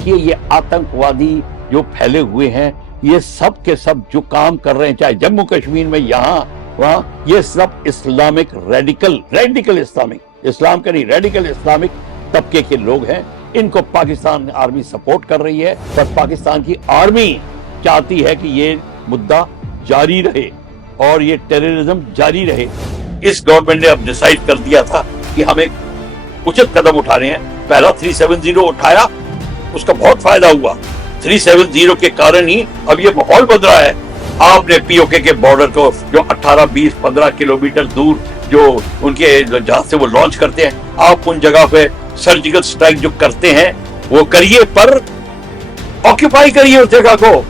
देखिए ये आतंकवादी जो फैले हुए हैं, ये सब के सब जो काम कर रहे हैं, चाहे जम्मू कश्मीर में, यहाँ वहां, ये सब इस्लामिक रेडिकल इस्लामिक, इस्लाम का नहीं, रेडिकल इस्लामिक तबके के लोग हैं। इनको पाकिस्तान आर्मी सपोर्ट कर रही है, पर पाकिस्तान की आर्मी चाहती है कि ये मुद्दा जारी रहे और ये टेररिज्म जारी रहे। इस गवर्नमेंट ने अब डिसाइड कर दिया था कि हम एक उचित कदम उठा रहे हैं। पहला 370 उठाया, उसका बहुत फायदा हुआ। 370 के कारण ही अब ये माहौल बदल रहा है। आपने पीओके के बॉर्डर को, जो 18, 20, 15 किलोमीटर दूर जो उनके जहां से वो लॉन्च करते हैं, आप उन जगह पे सर्जिकल स्ट्राइक जो करते हैं वो करिए, पर ऑक्यूपाई करिए उस जगह को,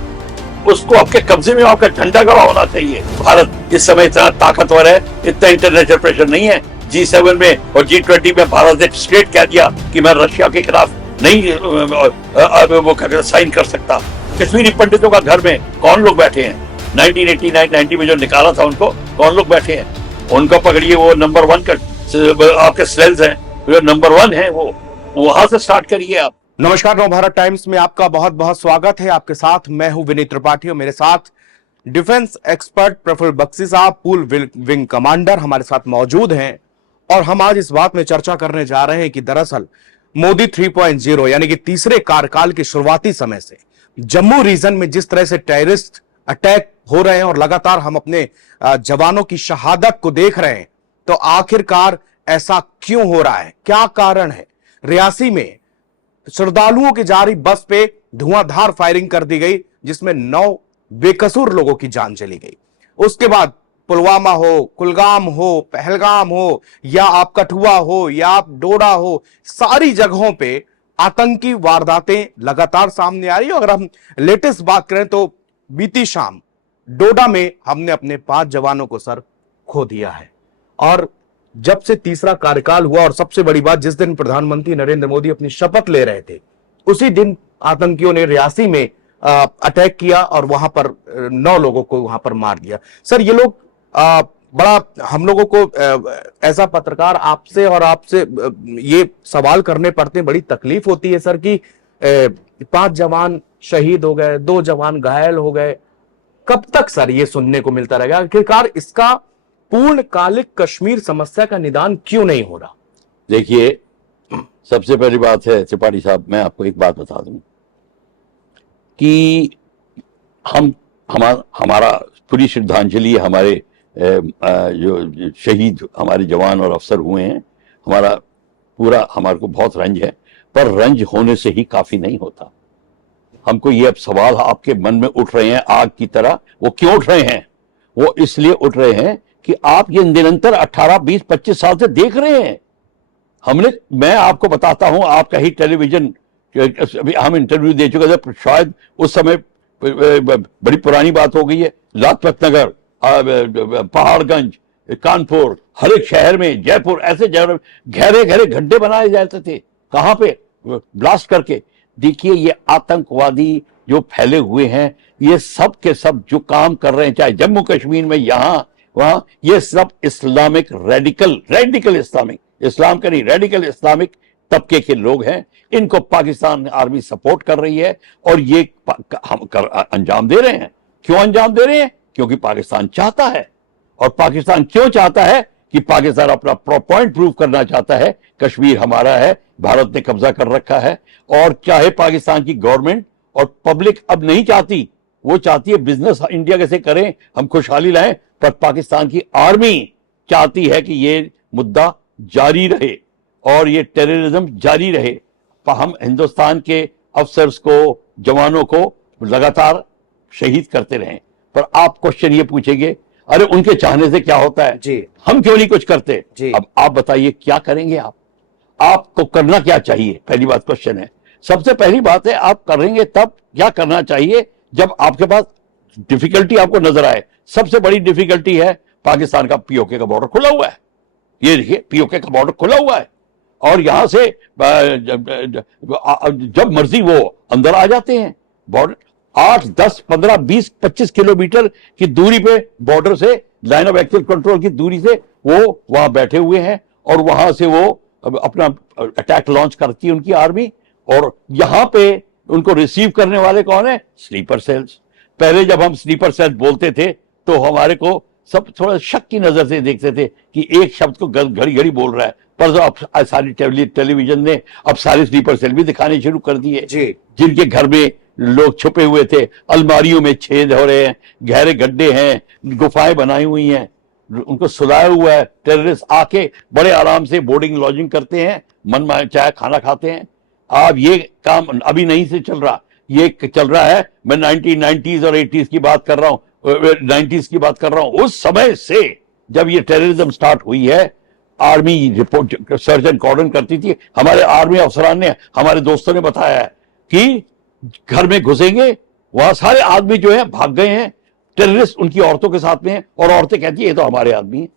उसको आपके कब्जे में, आपका झंडा गड़ा होना चाहिए। भारत इस समय इतना ताकतवर है, इतना इंटरनेशनल प्रेशर नहीं है। G7 में और G20 में भारत ने स्ट्रेट कह दिया कि मैं रशिया के खिलाफ नहीं वो साइन कर सकता। कश्मीरी पंडितों का घर में कौन लोग बैठे हैं? 1989-90 में जो निकाला था उनको, कौन लोग बैठे हैं? उनको पकड़िए, वो नंबर 1 का आपके सेल्स हैं, जो नंबर 1 है, वो वहां से स्टार्ट करिए आप। नमस्कार, नवभारत टाइम्स में आपका बहुत बहुत स्वागत है। आपके साथ मैं हूं विनीत त्रिपाठी और मेरे साथ डिफेंस एक्सपर्ट प्रफुल्ल बख्शी साहब, पूल विंग कमांडर हमारे साथ मौजूद हैं। और हम आज इस बात में चर्चा करने जा रहे हैं कि दरअसल मोदी 3.0 यानी कि तीसरे कार्यकाल के शुरुआती समय से जम्मू रीजन में जिस तरह से टेररिस्ट अटैक हो रहे हैं और लगातार हम अपने जवानों की शहादत को देख रहे हैं, तो आखिरकार ऐसा क्यों हो रहा है, क्या कारण है? रियासी में श्रद्धालुओं की जा रही बस पे धुआंधार फायरिंग कर दी गई, जिसमें 9 बेकसूर लोगों की जान चली गई। उसके बाद पुलवामा हो, कुलगाम हो, पहलगाम हो, या आप कठुआ हो, या आप डोडा हो, सारी जगहों पे आतंकी वारदातें लगातार सामने आ रही है। अगर हम लेटेस्ट बात करें तो बीती शाम डोडा में हमने अपने 5 जवानों को सर खो दिया है। और जब से तीसरा कार्यकाल हुआ, और सबसे बड़ी बात, जिस दिन प्रधानमंत्री नरेंद्र मोदी अपनी शपथ ले रहे थे, उसी दिन आतंकियों ने रियासी में अटैक किया और वहां पर 9 लोगों को वहां पर मार दिया। सर, ये लोग बड़ा हम लोगों को ऐसा पत्रकार आपसे और आपसे ये सवाल करने पड़ते हैं, बड़ी तकलीफ होती है सर कि 5 जवान शहीद हो गए, 2 जवान घायल हो गए। कब तक सर ये सुनने को मिलता रहेगा? आखिरकार इसका पूर्णकालिक कश्मीर समस्या का निदान क्यों नहीं हो रहा? देखिए, सबसे पहली बात है त्रिपाठी साहब, मैं आपको एक बात बता दूं कि हमारा पूरी श्रद्धांजलि हमारे जो शहीद हमारे जवान और अफसर हुए हैं, हमारे को बहुत रंज है, पर रंज होने से ही काफी नहीं होता। हमको ये अब सवाल आपके मन में उठ रहे हैं आग की तरह। वो क्यों उठ रहे हैं? वो इसलिए उठ रहे हैं कि आप ये निरंतर 18, 20, 25 साल से देख रहे हैं। मैं आपको बताता हूं, आपका ही टेलीविजन, अभी हम इंटरव्यू दे चुके थे, शायद उस समय बड़ी पुरानी बात हो गई है, लाजपत नगर, पहाड़गंज, कानपुर, हर एक शहर में, जयपुर, ऐसे गहरे गहरे गड्ढे बनाए जाते थे। कहां पे? ब्लास्ट करके। देखिए ये आतंकवादी जो फैले हुए हैं, ये सब के सब जो काम कर रहे हैं, चाहे जम्मू कश्मीर में, यहाँ वहां, ये सब इस्लामिक रेडिकल इस्लामिक, इस्लाम का नहीं, रेडिकल इस्लामिक तबके के लोग हैं। इनको पाकिस्तान आर्मी सपोर्ट कर रही है और ये हम अंजाम दे रहे हैं। क्यों अंजाम दे रहे हैं? क्योंकि पाकिस्तान चाहता है। और पाकिस्तान क्यों चाहता है? कि पाकिस्तान अपना पॉइंट प्रूव करना चाहता है, कश्मीर हमारा है, भारत ने कब्जा कर रखा है। और चाहे पाकिस्तान की गवर्नमेंट और पब्लिक अब नहीं चाहती, वो चाहती है बिजनेस इंडिया कैसे करें, हम खुशहाली लाएं, पर पाकिस्तान की आर्मी चाहती है कि ये मुद्दा जारी रहे और ये टेररिज्म जारी रहे। हम हिंदुस्तान के अफसर्स को, जवानों को लगातार शहीद करते रहें, पर आप क्वेश्चन ये पूछेंगे, अरे उनके चाहने से क्या होता है जी, हम क्यों नहीं कुछ करते जी। अब आप बताइए क्या करेंगे? आपको करना क्या चाहिए? पहली बात क्वेश्चन है। सबसे पहली बात है, आप करेंगे तब क्या करना चाहिए जब आपके पास डिफिकल्टी आपको नजर आए। सबसे बड़ी डिफिकल्टी है पाकिस्तान का पीओके का बॉर्डर खुला हुआ है। ये देखिए, पीओके का बॉर्डर खुला हुआ है और यहां से जब मर्जी वो अंदर आ जाते हैं। बॉर्डर 8, 10, 15, 20, 25 किलोमीटर की दूरी पे बॉर्डर से, लाइन ऑफ एक्चुअल कंट्रोल की दूरी से वो वहां बैठे हुए हैं और वहां से वो अपना अटैक लॉन्च करती है उनकी आर्मी। और यहां पे उनको रिसीव करने वाले कौन है? Sleeper cells. पहले जब हम स्लीपर सेल्स बोलते थे तो हमारे को सब थोड़ा शक की नजर से देखते थे कि एक शब्द को घड़ी घड़ी बोल रहा है, पर जो अब सारी टेलीविजन ने अब सारे स्लीपर सेल भी दिखाने शुरू कर दिए, जिनके घर में लोग छुपे हुए थे, अलमारियों में छेद हो रहे हैं, गहरे गड्ढे हैं, गुफाएं बनाई हुई हैं, उनको सुलाया हुआ है। टेररिस्ट आके बड़े आराम से बोर्डिंग लॉजिंग करते हैं, मन में चाहे खाना खाते हैं। अब ये काम अभी नहीं से चल रहा, ये चल रहा है, मैं 1990s और 80s की बात कर रहा हूं, 90s की बात कर रहा हूं। उस समय से जब ये टेररिज्म स्टार्ट हुई है, आर्मी रिपोर्ट सर्च एंड कॉर्डन करती थी। हमारे आर्मी अफसरान ने, हमारे दोस्तों ने बताया है कि घर में घुसेंगे, वहां सारे आदमी जो है भाग गए हैं, टेररिस्ट उनकी औरतों के साथ में हैं, और औरतें कहती है ये तो हमारे आदमी हैं।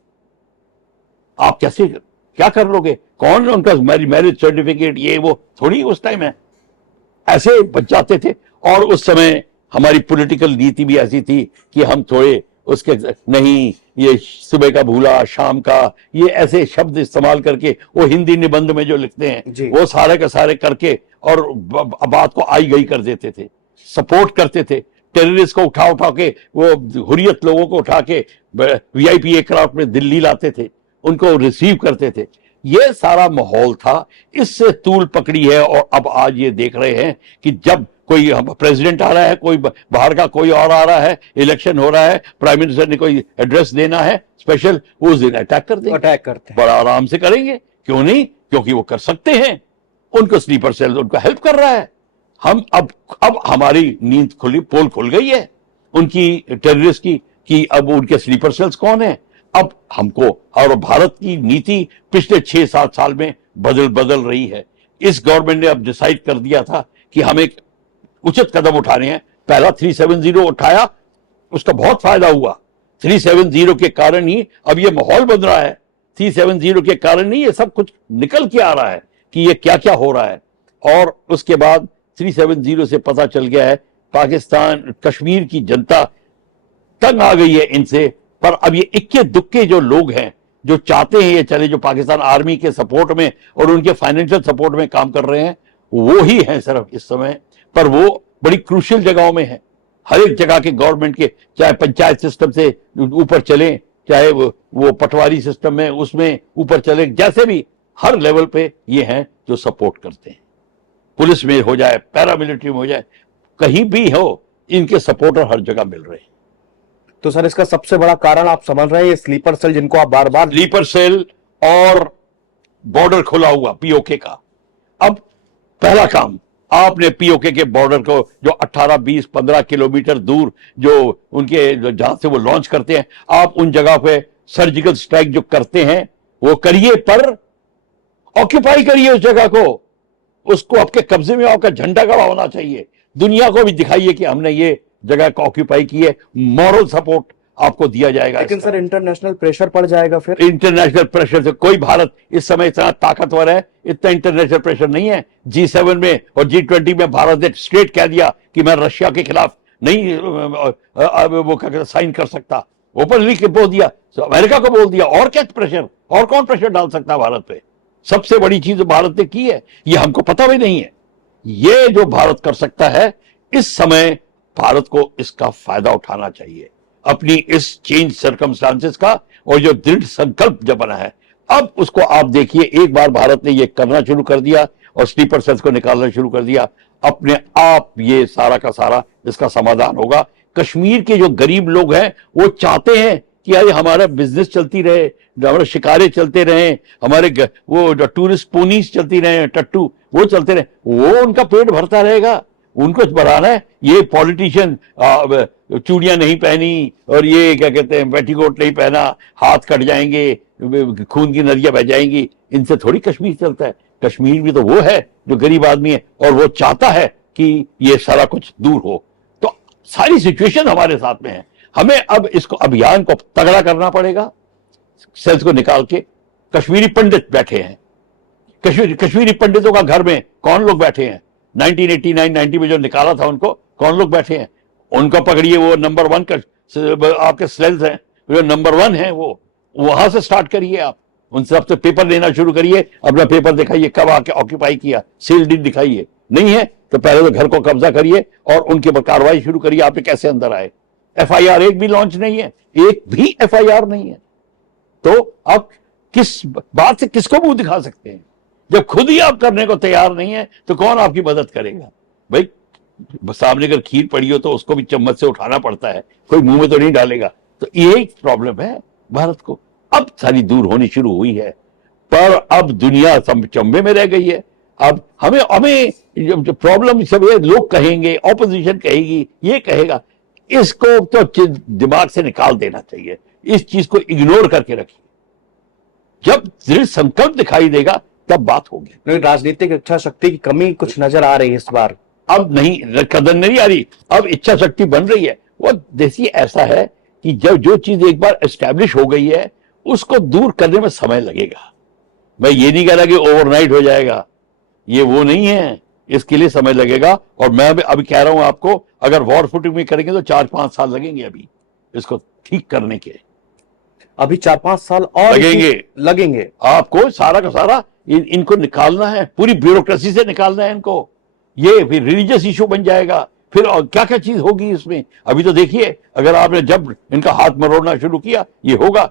आप कैसे क्या कर लोगे? कौन उनका मैरिज सर्टिफिकेट ये वो थोड़ी उस टाइम है, ऐसे बच जाते थे। और उस समय हमारी पॉलिटिकल नीति भी ऐसी थी कि हम थोड़े उसके नहीं, ये सुबह का भूला शाम का, ये ऐसे शब्द इस्तेमाल करके वो हिंदी निबंध में जो लिखते हैं वो सारे का सारे करके और बात को आई गई कर देते थे, सपोर्ट करते थे। टेररिस्ट को उठा उठा के, वो हुर्रियत लोगों को उठा के वीआईपी एयरक्राफ्ट में दिल्ली लाते थे, उनको रिसीव करते थे। ये सारा माहौल था, इससे तूल पकड़ी है। और अब आज ये देख रहे हैं कि जब कोई प्रेसिडेंट आ रहा है, कोई बाहर का कोई और आ रहा है, इलेक्शन हो रहा है, प्राइम मिनिस्टर ने कोई एड्रेस देना है स्पेशल, उस दिन अटैक कर देंगे, अटैक करते हैं, बड़ा आराम से करेंगे। क्यों नहीं? क्योंकि वो कर सकते हैं, उनको स्लीपर सेल उनको हेल्प कर रहा है। हम अब हमारी नींद खुली, पोल खुल गई है उनकी टेररिस्ट की कि अब उनके स्लीपर सेल्स कौन है। अब हमको, और भारत की नीति पिछले 6-7 साल में बदल रही है। इस गवर्नमेंट ने अब डिसाइड कर दिया था कि हम एक उचित कदम उठाने हैं। पहला 370 उठाया, उसका बहुत फायदा हुआ। 370 के कारण ही अब ये माहौल बन रहा है। 370 के कारण ही ये सब कुछ निकल के आ रहा है कि ये क्या क्या हो रहा है। और उसके बाद 370 से पता चल गया है पाकिस्तान, कश्मीर की जनता तंग आ गई है इनसे। पर अब ये इक्के दुक्के जो लोग हैं जो चाहते हैं ये चले, जो पाकिस्तान आर्मी के सपोर्ट में और उनके फाइनेंशियल सपोर्ट में काम कर रहे हैं, वो ही हैं सिर्फ इस समय। पर वो बड़ी क्रूशियल जगहों में है। हर एक जगह के गवर्नमेंट के, चाहे पंचायत सिस्टम से ऊपर चले, चाहे वो पटवारी सिस्टम में उसमें ऊपर चले, जैसे भी हर लेवल पे ये हैं जो सपोर्ट करते हैं। पुलिस में हो जाए, पैरामिलिट्री में हो जाए, कहीं भी हो, इनके सपोर्टर हर जगह मिल रहे हैं। तो सर इसका सबसे बड़ा कारण आप समझ रहे हैं ये स्लीपर सेल, जिनको आप बार बार, स्लीपर सेल और बॉर्डर खुला हुआ पीओके का। अब पहला काम, आपने पीओके के बॉर्डर को जो 18, 20, 15 किलोमीटर दूर जो उनके जहां से वो लॉन्च करते हैं, आप उन जगह पे सर्जिकल स्ट्राइक जो करते हैं वो करिए, पर ऑक्यूपाई करिए उस जगह को, उसको आपके कब्जे में आपका झंडा गड़ा होना चाहिए। दुनिया को भी दिखाइए कि हमने ये जगह को ऑक्यूपाई की है। मॉरल सपोर्ट आपको दिया जाएगा। लेकिन सर इंटरनेशनल प्रेशर पड़ जाएगा फिर। इंटरनेशनल प्रेशर से कोई, भारत इस समय इतना ताकतवर है, इतना इंटरनेशनल प्रेशर नहीं है। G7 में और G20 में भारत ने स्ट्रेट कह दिया कि मैं रशिया के खिलाफ नहीं वो साइन कर सकता, ओपनली बोल दिया, अमेरिका को बोल दिया। और क्या प्रेशर, और कौन प्रेशर डाल सकता भारत पे? सबसे बड़ी चीज भारत ने की है, ये हमको पता भी नहीं है। ये जो भारत कर सकता है, इस समय भारत को इसका फायदा उठाना चाहिए, अपनी इस चेंज सर्कमस्टांसेस का। और जो दृढ़ संकल्प जब बना है, अब उसको आप देखिए, एक बार भारत ने ये करना शुरू कर दिया और स्लीपर सेल्स को निकालना शुरू कर दिया, अपने आप ये सारा का सारा इसका समाधान होगा। कश्मीर के जो गरीब लोग हैं वो चाहते हैं कि यार हमारा बिजनेस चलती रहे, हमारे शिकारे चलते रहे, हमारे वो टूरिस्ट पोनीस चलती रहे, टट्टू वो चलते रहे, वो उनका पेट भरता रहेगा। उनको बढ़ाना है। ये पॉलिटिशियन चूड़ियां नहीं पहनी और ये क्या कहते हैं पेटीकोट नहीं पहना, हाथ कट जाएंगे, खून की नदियां बह जाएंगी, इनसे थोड़ी कश्मीर चलता है। कश्मीर भी तो वो है जो गरीब आदमी है और वो चाहता है कि ये सारा कुछ दूर हो। तो सारी सिचुएशन हमारे साथ में है। हमें अब इसको अभियान को तगड़ा करना पड़ेगा। सेल्स को निकाल के, कश्मीरी पंडित बैठे हैं, कश्मीरी पंडितों का घर में कौन लोग बैठे हैं? 1989-90 में जो निकाला था उनको, कौन लोग बैठे हैं? उनको पकड़िए। वो नंबर 1 का आपके सेल्स हैं, जो नंबर 1 है, वो वहां से स्टार्ट करिए। आप उनसे सबसे पेपर लेना शुरू करिए, अपना पेपर दिखाइए, कब आके ऑक्यूपाई किया, सेल डीड दिखाइए, नहीं है तो पहले तो घर को कब्जा करिए और उनके ऊपर कार्रवाई शुरू करिए। आप कैसे अंदर आए? एफआईआर एक भी लॉन्च नहीं है, एक भी एफआईआर नहीं है। तो अब किस बात से किसको मुंह दिखा सकते हैं? जब खुद ही आप करने को तैयार नहीं है तो कौन आपकी मदद करेगा? भाई सामने अगर खीर पड़ी हो तो उसको भी चम्मच से उठाना पड़ता है, कोई मुंह में तो नहीं डालेगा। तो ये प्रॉब्लम है भारत को। अब सारी दूर होनी शुरू हुई है, पर अब दुनिया चंबे में रह गई है। अब हमें हमें जो प्रॉब्लम सब ये लोग कहेंगे, ऑपोजिशन कहेगी, ये कहेगा, इसको तो दिमाग से निकाल देना चाहिए। इस चीज को इग्नोर करके रखिए। जब दृढ़ संकल्प दिखाई देगा तब बात होगी। नहीं, राजनीतिक इच्छा शक्ति की कमी कुछ नजर आ रही है इस बार। अब नहीं, कदर नहीं आ रही, अब इच्छा शक्ति बन रही है। वो देखिए ऐसा है कि जब जो चीज एक बार एस्टैब्लिश हो गई है उसको दूर करने में समय लगेगा। मैं ये नहीं कह रहा कि ओवरनाइट हो जाएगा, ये वो नहीं है, इसके लिए समय लगेगा। और मैं अभी कह रहा हूं आपको, अगर वॉर फुटिंग में करेंगे तो 4-5 साल लगेंगे अभी इसको ठीक करने के। अभी 4-5 साल और लगेंगे। आपको सारा का सारा इनको निकालना है, पूरी ब्यूरोक्रेसी से निकालना है इनको। ये फिर रिलीजियस इशू बन जाएगा, फिर और क्या क्या चीज होगी इसमें। अभी तो देखिए, अगर आपने जब इनका हाथ मरोड़ना शुरू किया, ये होगा।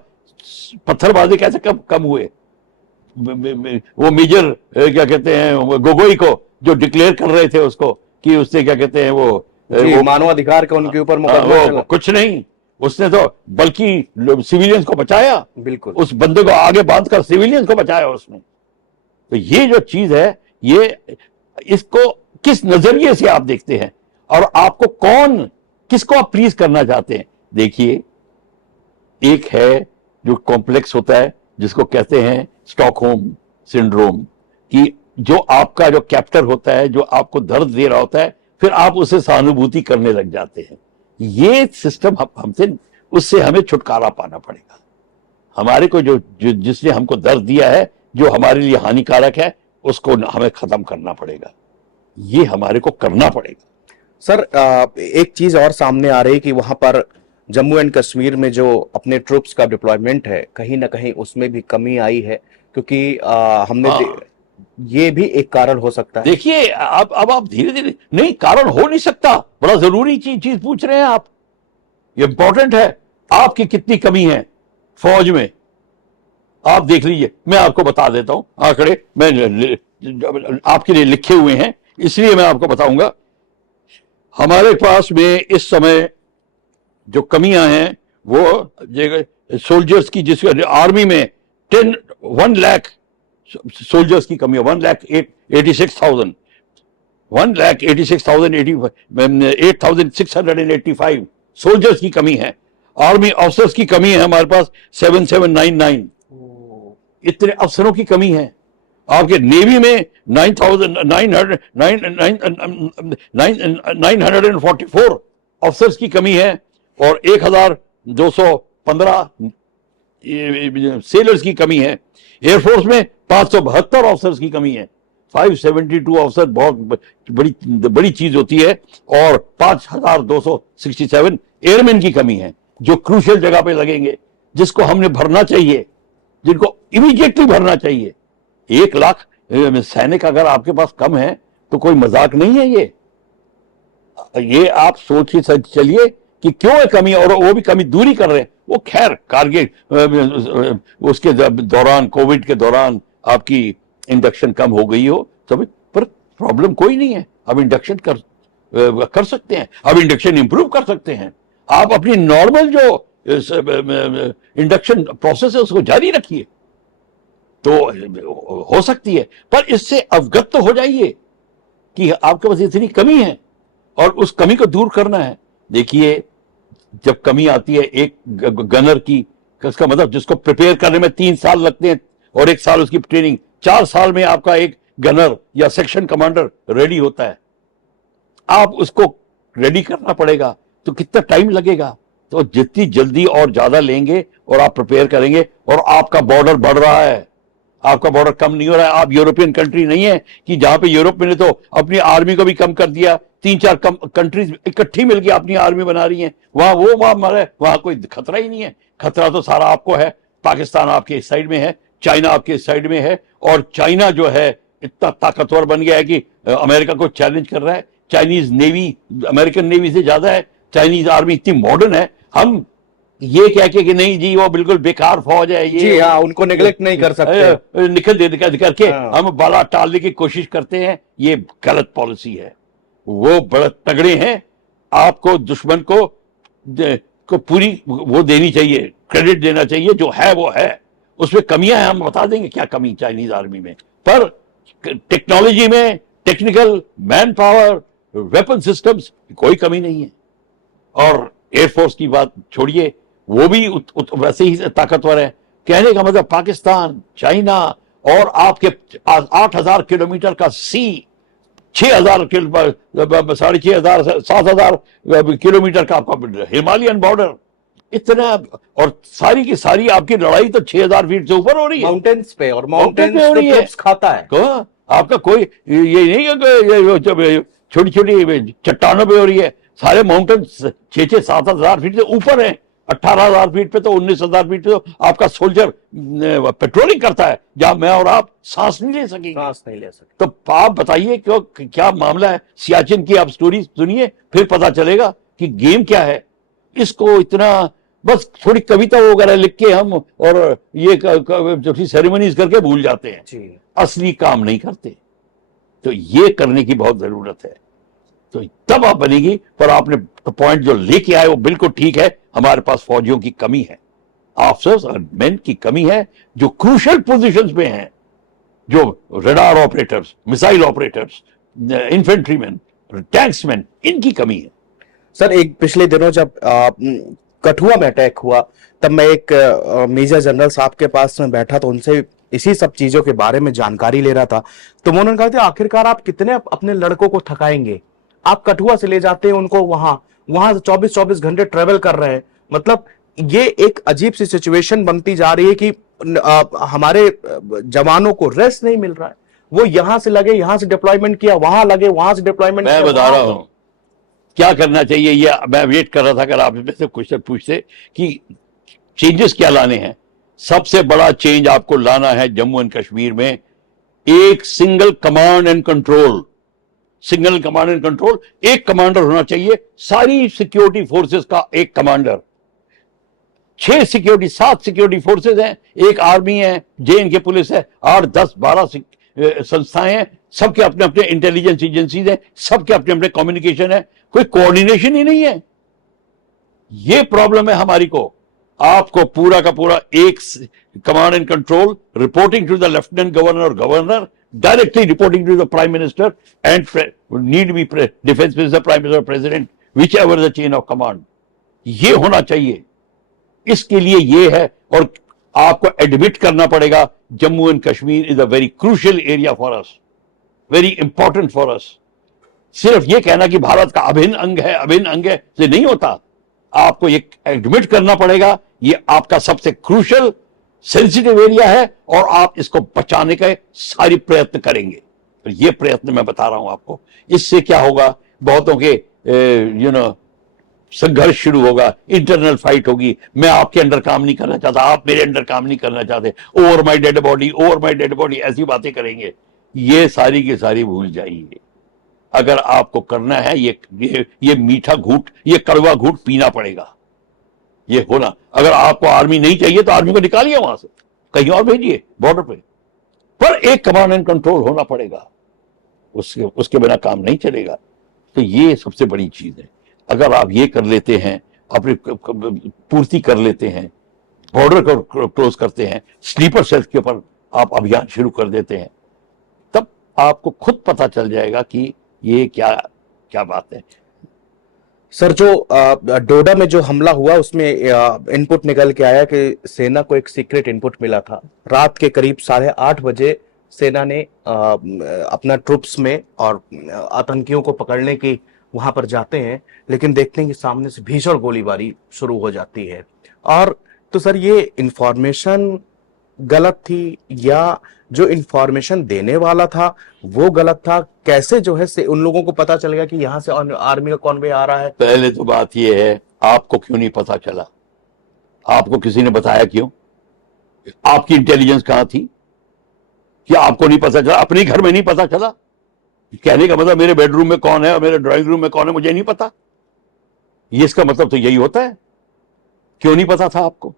पत्थरबाजी कैसे कम हुए? वो मेजर क्या कहते हैं गोगोई को जो डिक्लेयर कर रहे थे उसको कि उससे क्या कहते हैं वो मानवाधिकार का उनके ऊपर मुकदमा, कुछ नहीं, उसने तो बल्कि सिविलियंस को बचाया। बिल्कुल, उस बंदे को आगे बांधकर सिविलियंस को बचाया उसने। तो ये जो चीज है, ये इसको किस नजरिए से आप देखते हैं और आपको किसको आप प्लीज करना चाहते हैं? देखिए, एक है जो कॉम्प्लेक्स होता है जिसको कहते हैं स्टॉकहोम सिंड्रोम, कि जो आपका जो कैप्टर होता है, जो आपको दर्द दे रहा होता है, फिर आप उसे सहानुभूति करने लग जाते हैं। ये सिस्टम हमसे, उससे हमें छुटकारा पाना पड़ेगा। हमारे को जिसने हमको दर्द दिया है, जो हमारे लिए हानिकारक है, उसको हमें खत्म करना पड़ेगा। ये हमारे को करना पड़ेगा। सर, एक चीज और सामने आ रही है कि वहां पर जम्मू एंड कश्मीर में जो अपने ट्रूप्स का डिप्लॉयमेंट है, कहीं ना कहीं उसमें भी कमी आई है, क्योंकि ये भी एक कारण हो सकता है। देखिए, अब आप धीरे धीरे, नहीं, कारण हो नहीं सकता। बड़ा जरूरी चीज पूछ रहे हैं आप, ये इंपॉर्टेंट है। आपकी कितनी कमी है फौज में, आप देख लीजिए। मैं आपको बता देता हूं, आंकड़े मैं आपके लिए लिखे हुए हैं, इसलिए मैं आपको बताऊंगा। हमारे पास में इस समय जो कमियां हैं वो सोल्जर्स की, जिस आर्मी में 1 लाख सोल्जर्स की कमी है। 1,86,000 8,685 सोल्जर्स की कमी है। आर्मी ऑफिसर्स की कमी है हमारे पास 7,799। इतने अफसरों की कमी है। आपके नेवी में 9,944 ऑफिसर्स की कमी है और 1,215 सेलर्स की कमी है। एयरफोर्स में 572 ऑफिसर्स की कमी है। 572 ऑफिसर बहुत बड़ी चीज होती है। और 5,267 एयरमैन की कमी है, जो क्रूशियल जगह पे लगेंगे, जिसको हमने भरना चाहिए, जिनको इमीडिएटली भरना चाहिए। 1 लाख सैनिक अगर आपके पास कम है तो कोई मजाक नहीं है। ये आप सोच ही चलिए कि क्यों है कमी, और वो भी कमी दूरी कर रहे हैं। वो खैर कारगिल उसके दौरान, कोविड के दौरान आपकी इंडक्शन कम हो गई हो तभी, पर प्रॉब्लम कोई नहीं है। अब इंडक्शन कर सकते हैं, अब इंडक्शन इंप्रूव कर सकते हैं। आप अपनी नॉर्मल जो इंडक्शन प्रोसेस है उसको जारी रखिए, तो हो सकती है। पर इससे अवगत तो हो जाइए कि आपके पास इतनी कमी है और उस कमी को दूर करना है। देखिए, जब कमी आती है एक गनर की, इसका मतलब जिसको प्रिपेयर करने में 3 साल लगते हैं और 1 साल उसकी ट्रेनिंग, 4 साल में आपका एक गनर या सेक्शन कमांडर रेडी होता है। आप उसको रेडी करना पड़ेगा, तो कितना टाइम लगेगा? तो जितनी जल्दी और ज्यादा लेंगे और आप प्रिपेयर करेंगे, और आपका बॉर्डर बढ़ रहा है, आपका बॉर्डर कम नहीं हो रहा है। आप यूरोपियन कंट्री नहीं है कि जहां पे यूरोप में ने तो अपनी आर्मी को भी कम कर दिया, 3-4 कंट्रीज इकट्ठी मिलकर अपनी आर्मी बना रही हैं। वहां मरे, वहां कोई खतरा ही नहीं है। खतरा तो सारा आपको है। पाकिस्तान आपके इस साइड में है, चाइना आपके इस साइड में है, और चाइना जो है इतना ताकतवर बन गया है कि अमेरिका को चैलेंज कर रहा है। चाइनीज नेवी अमेरिकन नेवी से ज्यादा है, चाइनीज आर्मी इतनी मॉडर्न है। हम ये कह के कि नहीं जी वो बिल्कुल बेकार फौज है, ये जी हाँ, उनको नेग्लेक्ट नहीं कर सकते, निकल दे करके हाँ। हम बाला टालने की कोशिश करते हैं, ये गलत पॉलिसी है। वो बड़े तगड़े हैं, आपको दुश्मन को पूरी वो देनी चाहिए, क्रेडिट देना चाहिए, जो है वो है। उसमें कमियां हैं, हम बता देंगे क्या कमी चाइनीज आर्मी में, पर टेक्नोलॉजी में, technical man power, weapon systems कोई कमी नहीं है। और एयरफोर्स की बात छोड़िए, वो भी वैसे ही ताकतवर है। कहने का मतलब पाकिस्तान, चाइना और आपके 8,000 किलोमीटर का सी, 6,000 6,500 7,000 किलोमीटर का आपका हिमालयन बॉर्डर, इतना, और सारी की सारी आपकी लड़ाई तो 6,000 फीट से ऊपर हो रही है, माउंटेन्स पे, और माउंटेन्स पे हो रही पे है। ट्रिप्स खाता है। आपका कोई ये नहीं है कि छोटी छोटी चट्टानों पे हो रही है, सारे माउंटेन 6,000-7,000 फीट से ऊपर है। 18,000 फीट पे तो 19,000 फीट पे तो आपका सोल्जर पेट्रोलिंग करता है, जहां मैं और आप सांस नहीं ले सकेंगे। सांस नहीं ले सकते। तो आप बताइए क्यों, क्या मामला है। सियाचिन की आप स्टोरी सुनिए, फिर पता चलेगा कि गेम क्या है। इसको इतना बस थोड़ी कविता वगैरह लिख के हम और ये जो सेरेमनीज करके भूल जाते हैं, जी। असली काम नहीं करते। तो ये करने की बहुत जरूरत है, तो तब आप बनेगी। पर आपने पॉइंट जो लेके आए वो बिल्कुल ठीक है। हमारे पास फौजियों की कमी है, ऑफिसर्स और मेन की कमी है, जो क्रूशियल पोजीशंस पे हैं, जो रडार ऑपरेटर्स, मिसाइल ऑपरेटर्स, इन्फेंट्रीमैन, टैंक्समैन, इनकी कमी है। सर, एक पिछले दिनों जब कठुआ में अटैक हुआ, तब मैं एक मेजर जनरल साहब के पास में बैठा, तो उनसे इसी सब चीजों के बारे में जानकारी ले रहा था। तो उन्होंने कहा था, आखिरकार आप कितने अपने लड़कों को थकाएंगे, आप कठुआ से ले जाते हैं उनको, वहां से 24-24 घंटे ट्रेवल कर रहे हैं। मतलब ये एक अजीब सी सिचुएशन बनती जा रही है कि हमारे जवानों को रेस्ट नहीं मिल रहा है। वो यहां से लगे, यहां से डिप्लॉयमेंट किया, वहां लगे, वहां से डिप्लॉयमेंट किया। मैं बता रहा हूं क्या करना चाहिए। ये मैं वेट कर रहा था अगर आप इसमें से क्वेश्चन पूछते कि चेंजेस क्या लाने हैं। सबसे बड़ा चेंज आपको लाना है जम्मू एंड कश्मीर में, एक single command and control. Single command and control, एक कमांडर होना चाहिए, सारी सिक्योरिटी फोर्सेस का एक कमांडर। 7 सिक्योरिटी फोर्सेस हैं, एक आर्मी है, JNK पुलिस है, 8, 10, 12 संस्थाएं हैं, सबके अपने अपने इंटेलिजेंस एजेंसीज हैं, सबके अपने अपने कम्युनिकेशन है, कोई कोऑर्डिनेशन ही नहीं है। ये प्रॉब्लम है हमारी को। आपको पूरा का पूरा एक command and control, reporting to the lieutenant governor और governor, directly reporting to the prime minister and need be defence minister, prime minister, president, whichever the chain of command. ये होना चाहिए। इसके लिए ये है, और आपको एडमिट करना पड़ेगा Jammu and Kashmir is a very crucial area for us, very important for us. सिर्फ ये कहना कि भारत का अभिन्न अंग है से नहीं होता। आपको ये एडमिट करना पड़ेगा, ये आपका सबसे क्रूशियल सेंसिटिव एरिया है, और आप इसको बचाने के सारी प्रयत्न करेंगे। तो ये प्रयत्न मैं बता रहा हूं आपको। इससे क्या होगा, बहुतों के संघर्ष शुरू होगा, इंटरनल फाइट होगी। मैं आपके अंडर काम नहीं करना चाहता, आप मेरे अंडर काम नहीं करना चाहते, ओवर माई डेड बॉडी, ऐसी बातें करेंगे। ये सारी की सारी भूल जाइए। अगर आपको करना है ये मीठा घूंट, ये कड़वा घूंट पीना पड़ेगा। ये होना, अगर आपको आर्मी नहीं चाहिए तो आर्मी को निकालिए वहां से, कहीं और भेजिए बॉर्डर पे, पर एक कमांड एंड कंट्रोल होना पड़ेगा। उसके बिना काम नहीं चलेगा। तो ये सबसे बड़ी चीज है। अगर आप ये कर लेते हैं, अपनी पूर्ति कर लेते हैं, बॉर्डर को क्लोज करते हैं, स्लीपर सेल्स के ऊपर आप अभियान शुरू कर देते हैं, तब आपको खुद पता चल जाएगा कि ये क्या क्या बात है। सर, जो डोडा में जो हमला हुआ, उसमें इनपुट निकल के आया कि सेना को एक सीक्रेट इनपुट मिला था। रात के करीब 8:30 बजे सेना ने अपना ट्रुप्स में और आतंकियों को पकड़ने की वहां पर जाते हैं, लेकिन देखते हैं कि सामने से भीषण गोलीबारी शुरू हो जाती है। और तो सर, ये इंफॉर्मेशन गलत थी, या जो इंफॉर्मेशन देने वाला था वो गलत था? कैसे जो है से उन लोगों को पता चल गया कि यहां से आर्मी का कॉन्वे आ रहा है? पहले तो बात ये है, आपको क्यों नहीं पता चला? आपको किसी ने बताया क्यों? आपकी इंटेलिजेंस कहां थी? क्या आपको नहीं पता चला? अपने घर में नहीं पता चला? कहने का मतलब मेरे बेडरूम में कौन है और मेरे ड्राइंग रूम में कौन है मुझे नहीं पता, ये इसका मतलब तो यही होता है। क्यों नहीं पता था आपको?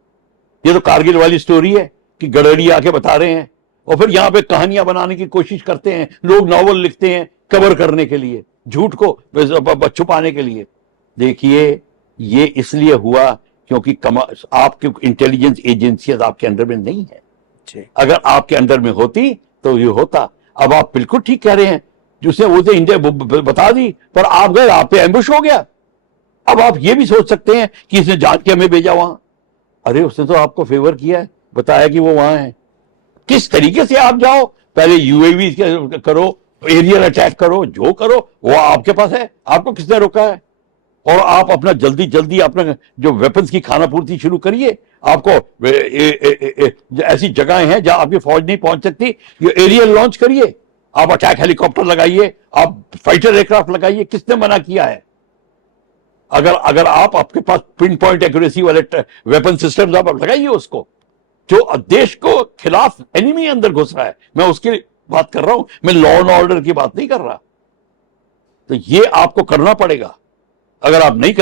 ये तो कारगिल वाली स्टोरी है कि गडकरी आके बता रहे हैं और फिर यहां पे कहानियां बनाने की कोशिश करते हैं लोग, नॉवल लिखते हैं कवर करने के लिए, झूठ को छुपाने के लिए। देखिए, ये इसलिए हुआ क्योंकि आपकी इंटेलिजेंस एजेंसियां आपके अंडर में नहीं है। अगर आपके अंडर में होती तो ये होता। अब आप बिल्कुल ठीक कह रहे हैं, जिसने वो इंडिया बता दी पर आप गए, आप पे एम्बुश हो गया। अब आप ये भी सोच सकते हैं कि इसने जान के हमें भेजा वहां। अरे उसने तो आपको फेवर किया है, बताया कि वो वहां है। किस तरीके से आप जाओ, पहले यूएवी करो, एरियल अटैक करो, जो करो वो आपके पास है, आपको किसने रोका है? और आप अपना जल्दी जल्दी अपना जो वेपन्स की खाना पूर्ति शुरू करिए। आपको ऐसी जगहें हैं जहां आपकी फौज नहीं पहुंच सकती, ये एरियल लॉन्च करिए, आप अटैक हेलीकॉप्टर लगाइए, आप फाइटर एयरक्राफ्ट लगाइए। किसने मना किया है? अगर आप आपके पास पिन पॉइंट एक्यूरेसी वाले वेपन सिस्टम्स आप लगाइए उसको। जो देश को खिलाफ एनिमी अंदर घुस रहा है, मैं उसकी बात कर रहा हूं, मैं लॉ एंड ऑर्डर की बात नहीं कर रहा। तो ये आपको करना पड़ेगा। अगर आप नहीं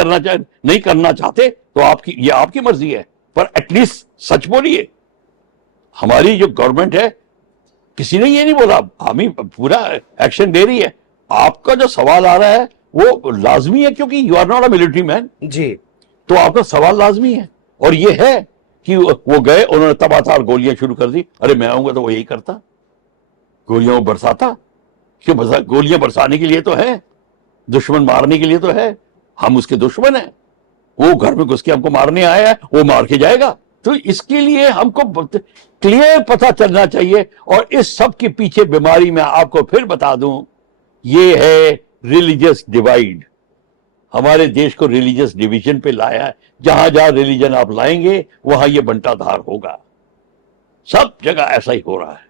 करना चाहते तो ये आपकी मर्जी है, पर एटलीस्ट सच बोलिए। हमारी जो गवर्नमेंट है, किसी ने ये नहीं बोला, आर्मी पूरा एक्शन दे रही है। आपका जो सवाल आ रहा है वो लाजमी है, क्योंकि you are not a military man जी। तो आपका सवाल लाजमी है। और ये है कि वो गए, उन्होंने तबातार गोलियां शुरू कर दी। अरे मैं आऊंगा तो वो यही करता, गोलियां वो बरसाता। क्यों गोलियां बरसाने के लिए तो है, दुश्मन मारने के लिए तो है। हम उसके दुश्मन हैं, वो घर में घुस के हमको मारने आया है, वो मार के जाएगा। तो इसके लिए हमको क्लियर पता चलना चाहिए। और इस सब के पीछे बीमारी में आपको फिर बता दूं, ये है रिलीजियस डिवाइड। हमारे देश को रिलीजियस डिवीजन पे लाया है। जहां जहां रिलीजन आप लाएंगे वहां ये बंटाधार होगा। सब जगह ऐसा ही हो रहा है।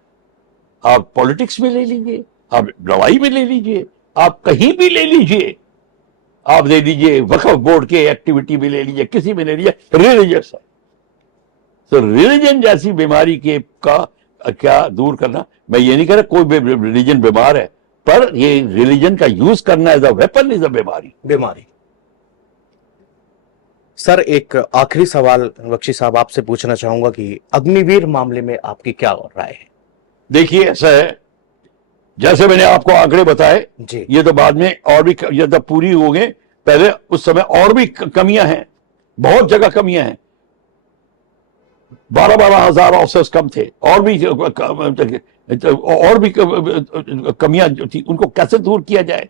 आप पॉलिटिक्स में ले लीजिए, आप लड़ाई में ले लीजिए, आप कहीं भी ले लीजिए, आप ले लीजिए वक्फ बोर्ड के एक्टिविटी भी ले लीजिए, किसी में ले लीजिए, रिलीजियस है। तो रिलीजन जैसी बीमारी का क्या दूर करना, मैं ये नहीं कह रहा कोई रिलीजन बीमार है, पर ये रिलीजन का यूज करना as a weapon is a बीमारी। सर, एक आखिरी सवाल बख्शी साहब आपसे पूछना चाहूंगा कि अग्निवीर मामले में आपकी क्या राय है? देखिए, ऐसा है, जैसे मैंने आपको आंकड़े बताए जी, ये तो बाद में और भी जब पूरी हो गए, पहले उस समय और भी कमियां हैं, बहुत जगह कमियां हैं। 12-12 हजार ऑफिसर्स कम थे, और भी कमियां जो थी उनको कैसे दूर किया जाए।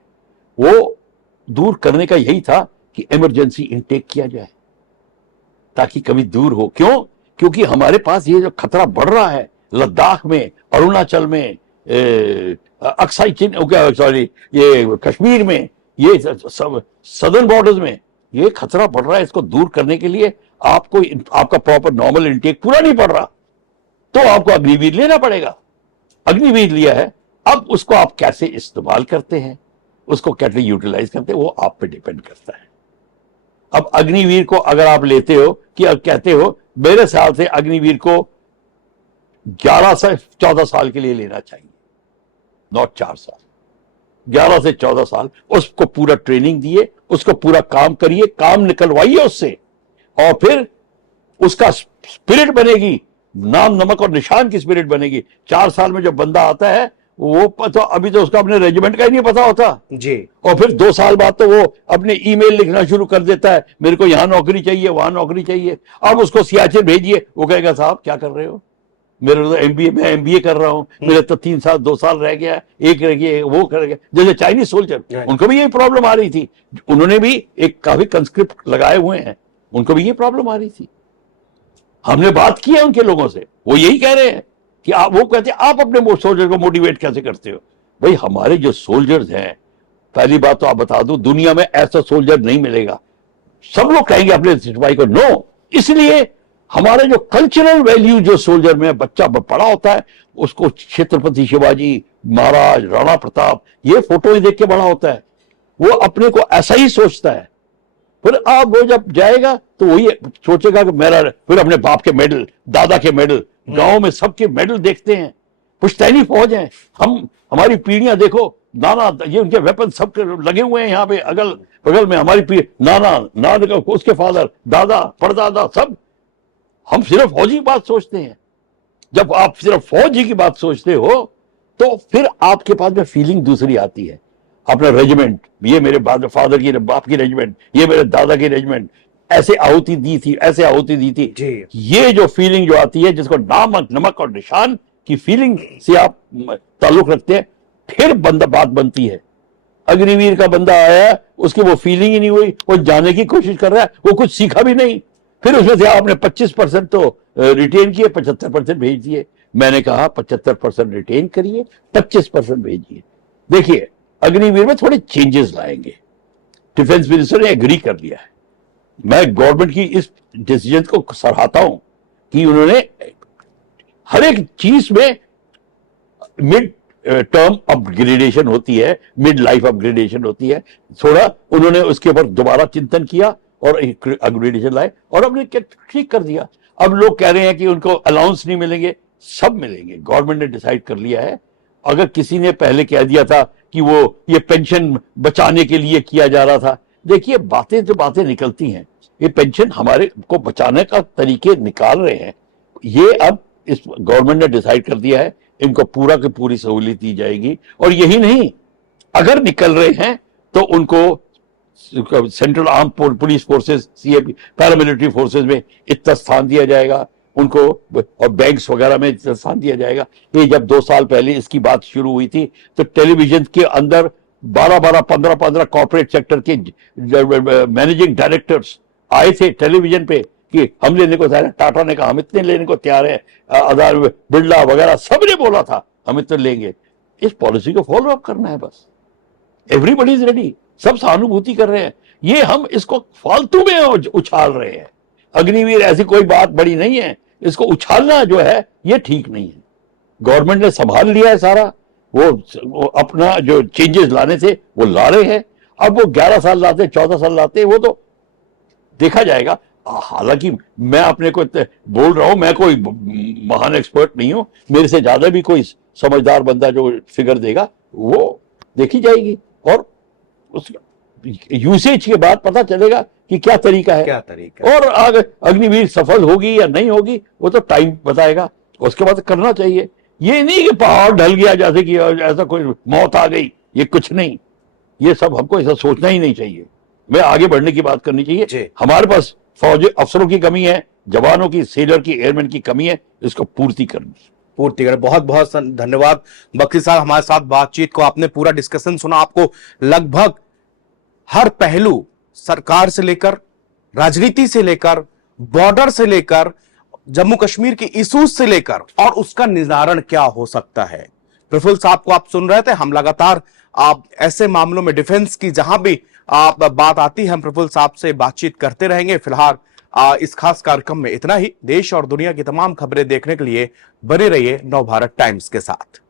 वो दूर करने का यही था कि इमरजेंसी इनटेक किया जाए ताकि कमी दूर हो। क्यों? क्योंकि हमारे पास ये जो खतरा बढ़ रहा है लद्दाख में, अरुणाचल में, अक्साई सॉरी ये कश्मीर में, ये सब सदर्न बॉर्डर्स में ये खतरा बढ़ रहा है। इसको दूर करने के लिए आपका प्रॉपर नॉर्मल इनटेक पूरा नहीं पड़ रहा, तो आपको अग्निवीर लेना पड़ेगा। अग्निवीर लिया है, अब उसको आप कैसे इस्तेमाल करते हैं, उसको कैसे यूटिलाइज करते हैं, वो आप पे डिपेंड करता है। अब अग्निवीर को अगर आप लेते हो कि अब कहते हो, मेरे ख्याल से अग्निवीर को 11 से 14 साल के लिए लेना चाहिए, नॉट 4 साल, 11 से 14 साल। उसको पूरा ट्रेनिंग दिए, उसको पूरा काम करिए, काम निकलवाइए उससे, और फिर उसका स्पिरिट बनेगी, नाम नमक और निशान की स्पिरिट बनेगी। 4 साल में जब बंदा आता है वो तो अभी तो उसका अपने रेजिमेंट का ही नहीं पता होता जी, और फिर 2 साल बाद तो वो अपने ईमेल लिखना शुरू कर देता है, मेरे को यहां नौकरी चाहिए, वहां नौकरी चाहिए। अब उसको सियाचिन भेजिए, वो कहेगा साहब क्या कर रहे हो, मेरे तो मैं एमबीए कर रहा हूं, मेरे तो 3 साल 2 साल रह गया, एक रह गया, वो कर गया। जैसे चाइनीज सोल्जर, उनको भी यही प्रॉब्लम आ रही थी, उन्होंने भी एक काफी कंस्क्रिप्ट लगाए हुए हैं, उनको भी ये प्रॉब्लम आ रही थी। हमने बात की है उनके लोगों से, वो यही कह रहे हैं कि वो कहते हैं आप अपने सोल्जर को मोटिवेट कैसे करते हो। भाई हमारे जो सोल्जर्स हैं, पहली बात तो आप बता दो, दुनिया में ऐसा सोल्जर नहीं मिलेगा। सब लोग कहेंगे अपने सिपाही को नो, इसलिए हमारे जो कल्चरल वैल्यू जो सोल्जर में बच्चा पड़ा होता है, उसको छत्रपति शिवाजी महाराज, राणा प्रताप, ये फोटो ही देख के बड़ा होता है, वो अपने को ऐसा ही सोचता है। फिर आप वो जब जाएगा तो वही सोचेगा कि मेरा, फिर अपने बाप के मेडल, दादा के मेडल, गांव में सबके मेडल देखते हैं, पुश्तैनी फौज है। हमारी पीढ़ियां देखो, नाना, ये उनके वेपन सब लगे हुए हैं यहाँ पे अगल बगल में, हमारी नाना, नाना उसके फादर, दादा, परदादा, सब। हम सिर्फ फौजी की बात सोचते हैं। जब आप सिर्फ फौजी की बात सोचते हो तो फिर आपके पास में फीलिंग दूसरी आती है। अपना रेजिमेंट, ये मेरे फादर की, बाप की रेजिमेंट, ये मेरे दादा की रेजिमेंट, ऐसे आहुति दी थी, ऐसे आहुति दी थी जी। ये जो फीलिंग जो आती है, जिसको नाम, नमक और निशान की फीलिंग से आप ताल्लुक रखते हैं, फिर बात बनती है। अग्निवीर का बंदा आया, उसकी वो फीलिंग ही नहीं हुई, वो जाने की कोशिश कर रहा है, वो कुछ सीखा भी नहीं। फिर उसमें से आपने 25% तो रिटेन किए, 75% भेज दिए। मैंने कहा 75% रिटेन करिए, 25% भेजिए। देखिए, अग्निवीर में थोड़े चेंजेस लाएंगे। डिफेंस मिनिस्टर ने एग्री कर लिया है। मैं गवर्नमेंट की इस डिसीजन को सराहता हूं कि उन्होंने हर एक चीज में मिड टर्म अपग्रेडेशन होती है, मिड लाइफ अपग्रेडेशन होती है, थोड़ा उन्होंने उसके ऊपर दोबारा चिंतन किया और अपग्रेडेशन लाए और हमने ठीक कर दिया। अब लोग कह रहे हैं कि उनको अलाउंस नहीं मिलेंगे, सब मिलेंगे। गवर्नमेंट ने डिसाइड कर लिया है। अगर किसी ने पहले कह दिया था कि वो ये पेंशन बचाने के लिए किया जा रहा था, देखिए बातें तो बातें निकलती हैं। ये पेंशन हमारे को बचाने का तरीके निकाल रहे हैं। ये अब इस गवर्नमेंट ने डिसाइड कर दिया है, इनको पूरा की पूरी सहूलियत दी जाएगी। और यही नहीं, अगर निकल रहे हैं तो उनको central arm police forces, CAP, paramilitary forces में इतना स्थान दिया जाएगा उनको, और बैंक्स वगैरह में इतना स्थान दिया जाएगा। ये जब 2 साल पहले इसकी बात शुरू हुई थी तो टेलीविजन के अंदर 12-12, 15-15 कॉर्पोरेट सेक्टर के मैनेजिंग डायरेक्टर्स आए थे टेलीविजन पे कि हम लेने को तैयार हैं। टाटा ने कहा हम इतने लेने को तैयार हैं, अदानी, बिरला वगैरह सबने बोला था हम इतने लेंगे। इस पॉलिसी को फॉलो अप करना है बस। एवरीबडी इज रेडी, सब सहानुभूति कर रहे हैं। ये हम इसको फालतू में उछाल रहे हैं। अग्निवीर ऐसी कोई बात बड़ी नहीं है, इसको उछालना जो है ये ठीक नहीं है। गवर्नमेंट ने संभाल लिया है सारा, वो अपना जो चेंजेस लाने थे वो ला रहे हैं। अब वो 11 साल लाते, 14 साल लाते, वो तो देखा जाएगा। हालांकि मैं अपने को बोल रहा हूं, मैं कोई महान एक्सपर्ट नहीं हूं, मेरे से ज्यादा भी कोई समझदार बंदा जो फिगर देगा वो देखी जाएगी और उस यूसेज के बाद पता चलेगा कि क्या तरीका है, क्या तरीका। और अग्निवीर सफल होगी या नहीं होगी वो तो टाइम बताएगा। उसके बाद करना चाहिए। ये नहीं कि पहाड़ ढल गया जैसे कि ऐसा कोई मौत आ गई, ये कुछ नहीं। ये सब हमको ऐसा सोचना ही नहीं चाहिए। मैं आगे बढ़ने की बात करनी चाहिए। हमारे पास फौजी अफसरों की कमी है, जवानों की, सेलर की, एयरमैन की कमी है, इसको पूर्ति करें। बहुत बहुत धन्यवाद बख्शी साहब, हमारे साथ बातचीत को आपने पूरा डिस्कशन सुना। आपको लगभग हर पहलू, सरकार से लेकर, राजनीति से लेकर, बॉर्डर से लेकर, जम्मू कश्मीर की इश्यूज से लेकर और उसका निवारण क्या हो सकता है, प्रफुल्ल साहब को आप सुन रहे थे। हम लगातार आप ऐसे मामलों में डिफेंस की जहां भी आप बात आती है, हम प्रफुल्ल साहब से बातचीत करते रहेंगे। फिलहाल इस खास कार्यक्रम में इतना ही। देश और दुनिया की तमाम खबरें देखने के लिए बने रहिए नवभारत टाइम्स के साथ।